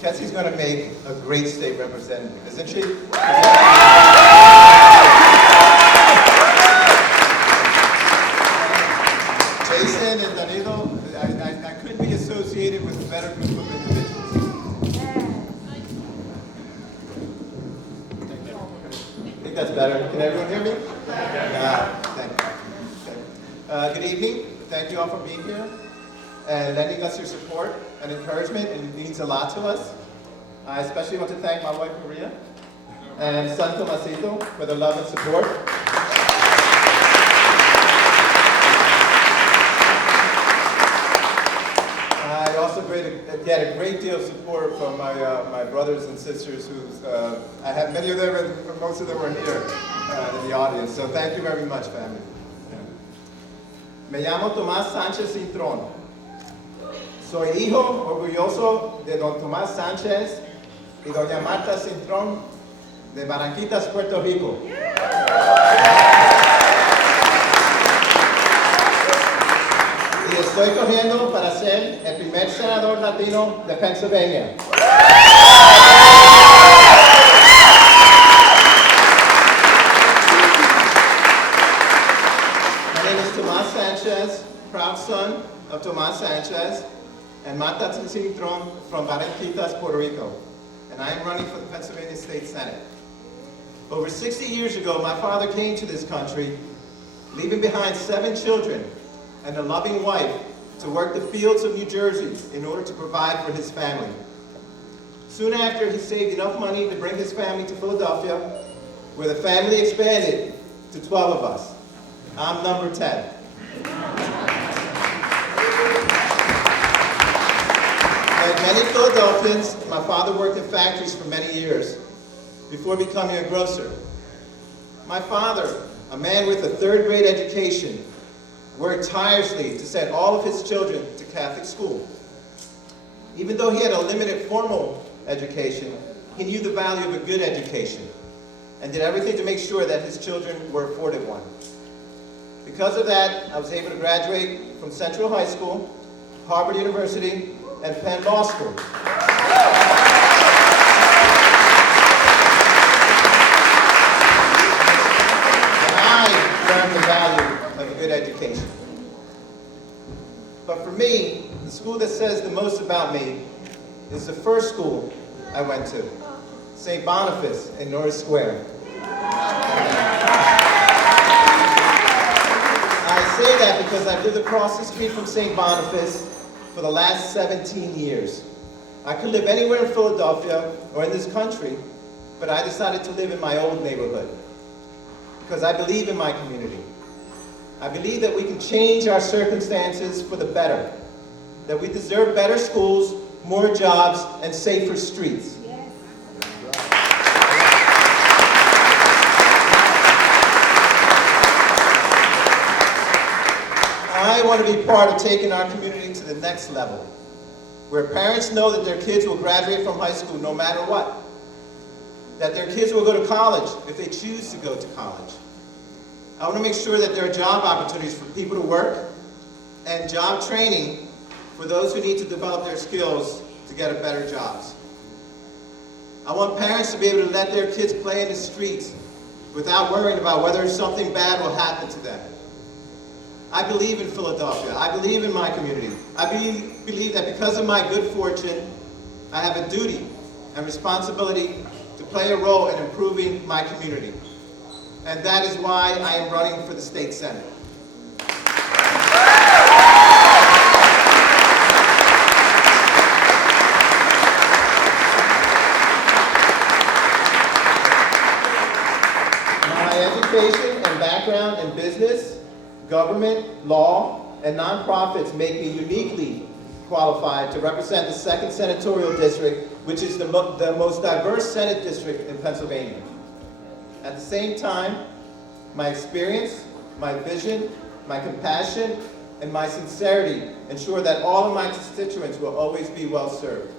Quetcy's going to make a great state representative, isn't she? Jason and Danilo, I couldn't be associated with a better group of individuals. I think that's better. Can everyone hear me? Thank you. Good evening. Thank you all for being here and lending us your support and encouragement. It means a lot to us. I especially want to thank my wife Maria and son Tomasito for their love and support. I also get a great deal of support from my brothers and sisters who's, I have many of them and most of them are here in the audience. So thank you very much, family. Me llamo Tomás Sánchez Cintrón. Soy hijo orgulloso de don Tomás Sánchez y doña Marta Cintrón de Barranquitas, Puerto Rico. Y estoy corriendo para ser el primer senador latino de Pennsylvania. My name is Tomás Sanchez, proud son of Tomás Sanchez and Marta Cintrón from Barranquitas, Puerto Rico. And I am running for the Pennsylvania State Senate. Over 60 years ago, my father came to this country, leaving behind 7 children and a loving wife to work the fields of New Jersey in order to provide for his family. Soon after, he saved enough money to bring his family to Philadelphia, where the family expanded to 12 of us. I'm number 10. Like many Philadelphians, my father worked in factories for many years before becoming a grocer. My father, a man with a 3rd grade education, worked tirelessly to send all of his children to Catholic school. Even though he had a limited formal education, he knew the value of a good education and did everything to make sure that his children were afforded one. Because of that, I was able to graduate from Central High School, Harvard University, and Penn Law School. And I learned the value of a good education. But for me, the school that says the most about me is the first school I went to, St. Boniface in Norris Square. I say that because I've lived across the street from St. Boniface for the last 17 years. I could live anywhere in Philadelphia or in this country, but I decided to live in my old neighborhood because I believe in my community. I believe that we can change our circumstances for the better, that we deserve better schools, more jobs, and safer streets. Yes. I want to be part of taking our community to the next level, where parents know that their kids will graduate from high school no matter what, that their kids will go to college if they choose to go to college. I want to make sure that there are job opportunities for people to work and job training for those who need to develop their skills to get a better jobs. I want parents to be able to let their kids play in the streets without worrying about whether something bad will happen to them. I believe in Philadelphia. I believe in my community. I believe that because of my good fortune, I have a duty and responsibility to play a role in improving my community. And that is why I am running for the state senate. My education and background in business, government, law, and nonprofits make me uniquely qualified to represent the 2nd Senatorial District, which is the most diverse Senate district in Pennsylvania. At the same time, my experience, my vision, my compassion, and my sincerity ensure that all of my constituents will always be well served.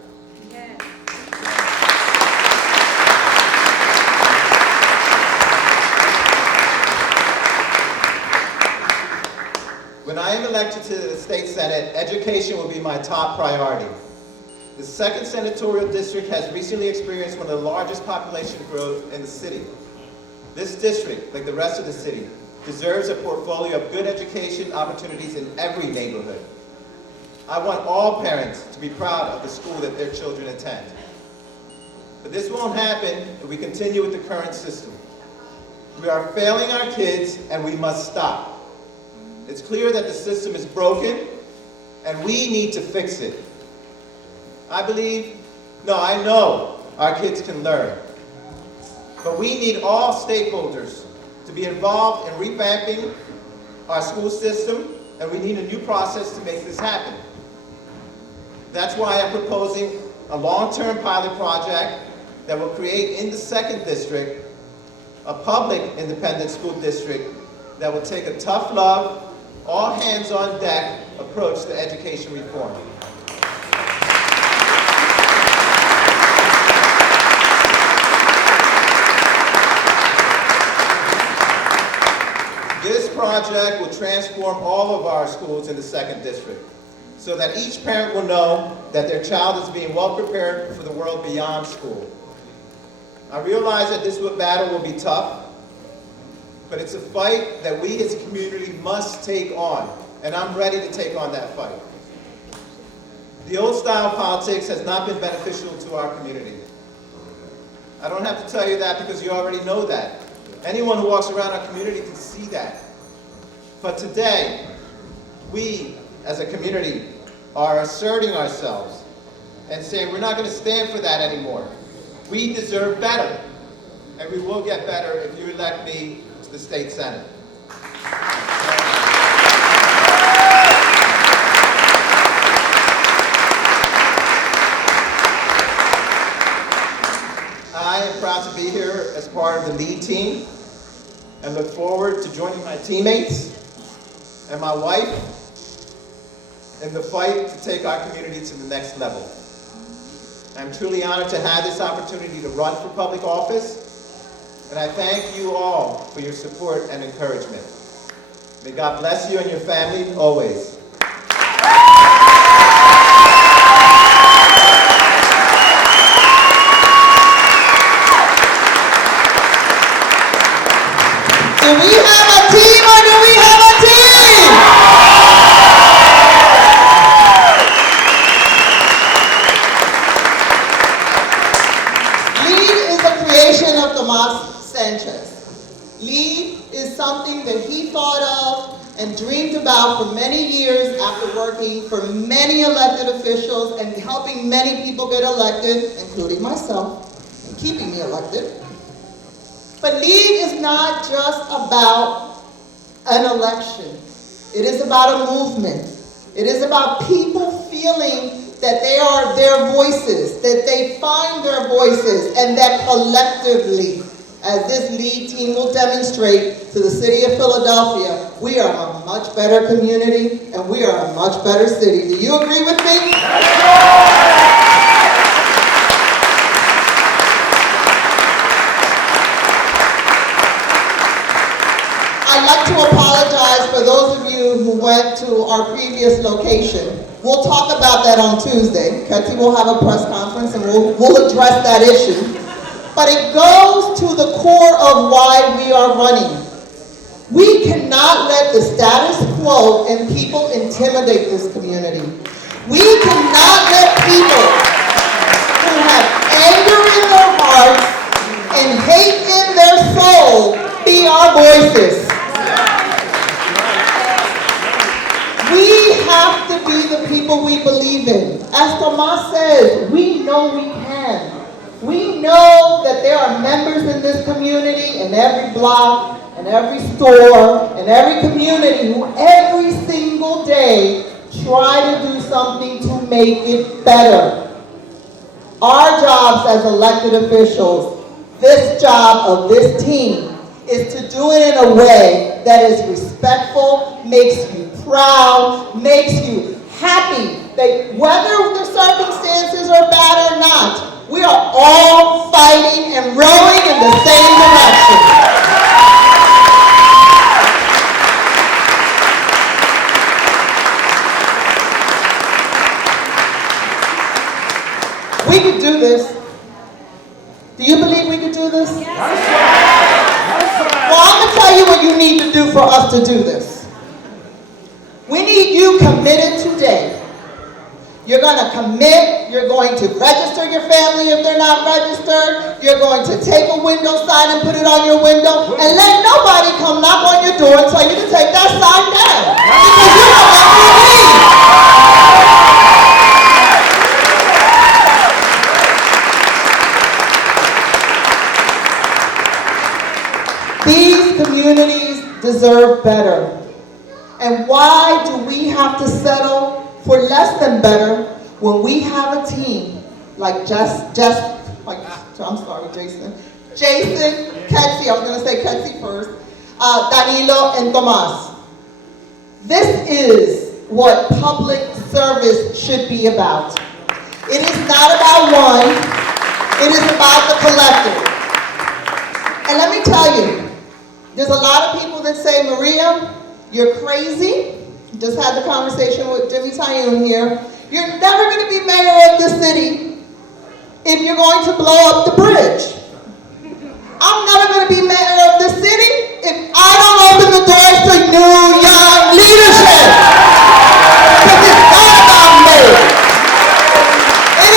Yes. When I am elected to the state senate, education will be my top priority. The 2nd Senatorial District has recently experienced one of the largest population growth in the city. This district, like the rest of the city, deserves a portfolio of good education opportunities in every neighborhood. I want all parents to be proud of the school that their children attend. But this won't happen if we continue with the current system. We are failing our kids, and we must stop. It's clear that the system is broken, and we need to fix it. I know our kids can learn. But we need all stakeholders to be involved in revamping our school system, and we need a new process to make this happen. That's why I'm proposing a long-term pilot project that will create in the 2nd District a public independent school district that will take a tough love, all hands on deck approach to education reform. This project will transform all of our schools in the 2nd District so that each parent will know that their child is being well prepared for the world beyond school. I realize that this battle will be tough, but it's a fight that we as a community must take on, and I'm ready to take on that fight. The old style of politics has not been beneficial to our community. I don't have to tell you that because you already know that. Anyone who walks around our community can see that. But today, we as a community are asserting ourselves and saying we're not going to stand for that anymore. We deserve better, and we will get better if you elect me to the state senate. I am proud to be here as part of the lead team and look forward to joining my teammates and my wife in the fight to take our community to the next level. I'm truly honored to have this opportunity to run for public office, and I thank you all for your support and encouragement. May God bless you and your family always. Do we have a team or do we have a team? LEAD is a creation of Tomas Sanchez. LEAD is something that he thought of and dreamed about for many years after working for many elected officials and helping many people get elected, including myself, and keeping me elected. But LEAD is not just about an election. It is about a movement. It is about people feeling that they are their voices, that they find their voices, and that collectively, as this LEAD team will demonstrate to the city of Philadelphia, we are a much better community and we are a much better city. Do you agree with me? I'd like to apologize for those of you who went to our previous location. We'll talk about that on Tuesday. Quetcy will have a press conference and we'll address that issue. But it goes to the core of why we are running. We cannot let the status quo and people intimidate this community. We cannot let people who have anger in their hearts and hate in their soul be our voices. We have to be the people we believe in. As Tomas says, we know we can. We know that there are members in this community, in every block, in every store, in every community who every single day try to do something to make it better. Our jobs as elected officials, this job of this team, is to do it in a way that is respectful, makes you proud, makes you happy, that whether the circumstances are bad or not, we are all fighting and rowing in the same direction. this? Do you believe we can do this? Well, I'm going to tell you what you need to do for us to do this. We need you committed today. You're going to commit. You're going to register your family if they're not registered. You're going to take a window sign and put it on your window. And let nobody come knock on your door and tell you to take that sign down. Because you know what you need. These communities deserve better. And why do we have to settle for less than better when we have a team like Jason, Quetcy, I was going to say Quetcy first, Danilo, and Tomas. This is what public service should be about. It is not about one, it is about the collective. And let me tell you, there's a lot of people that say, Maria, you're crazy. Just had the conversation with Jimmy Tayun here. You're never going to be mayor of the city if you're going to blow up the bridge.